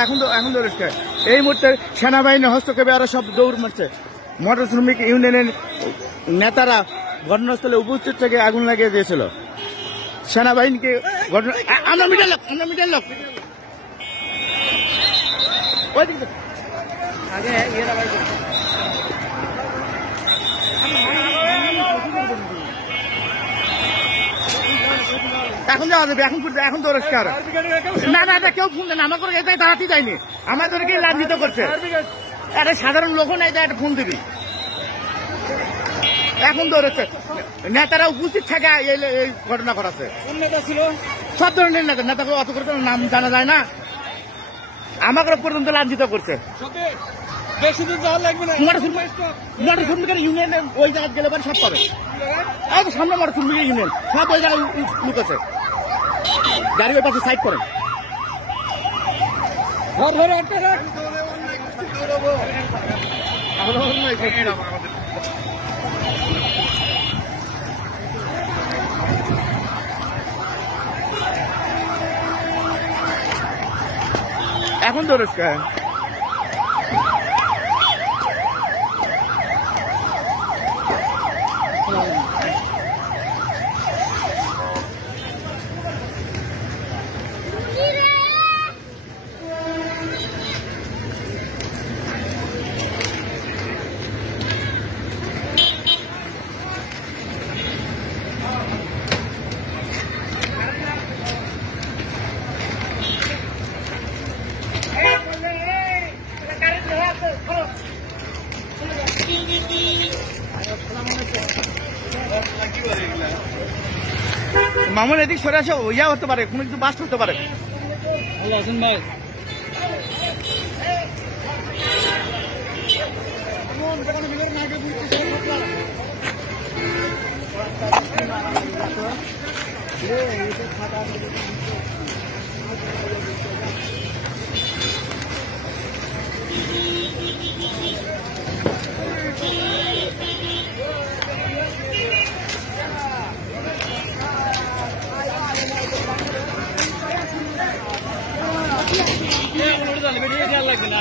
এখন এই মুহূর্তে সেনাবাহিনী হস্তক্ষেপে আরো সব দৌড় মারছে। মোটর শ্রমিক ইউনিয়নের নেতারা ঘটনাস্থলে উপস্থিত থেকে আগুন লাগিয়ে দিয়েছিল। সেনাবাহিনীকে এখন যাওয়া যাবে, এখন দৌড়াচ্ছে না না, এটা কেউ ফোন দেন আমার করে এটাই দাঁড়াতে যায়নি, আমাদেরকে লাঞ্ছিত করছে। একটা সাধারণ লোকও নাই, এটা ফোন দিবি। এখন দৌড়াচ্ছে, নেতারা উপস্থিত থাকে এই ঘটনা করাছে। সব ধরনের নেতাকে অত করে নাম জানা যায় না, আমাকে পর্যন্ত লাঞ্ছিত করছে। ইউনিয়ন ওই জায়গায় গেলে পরে সব পাবে, সামনে মোটর শ্রমিক ইউনিয়ন সব ওই জায়গায় লুক আছে। গাড়ি ওই পাশে সাইড করেন। এখন দৌড়েছে মামুন, এদিক সরে আসো, ইয়া হতে পারে, কোনো কিছু বাস্ট হতে পারে। ভাই লাগবে না।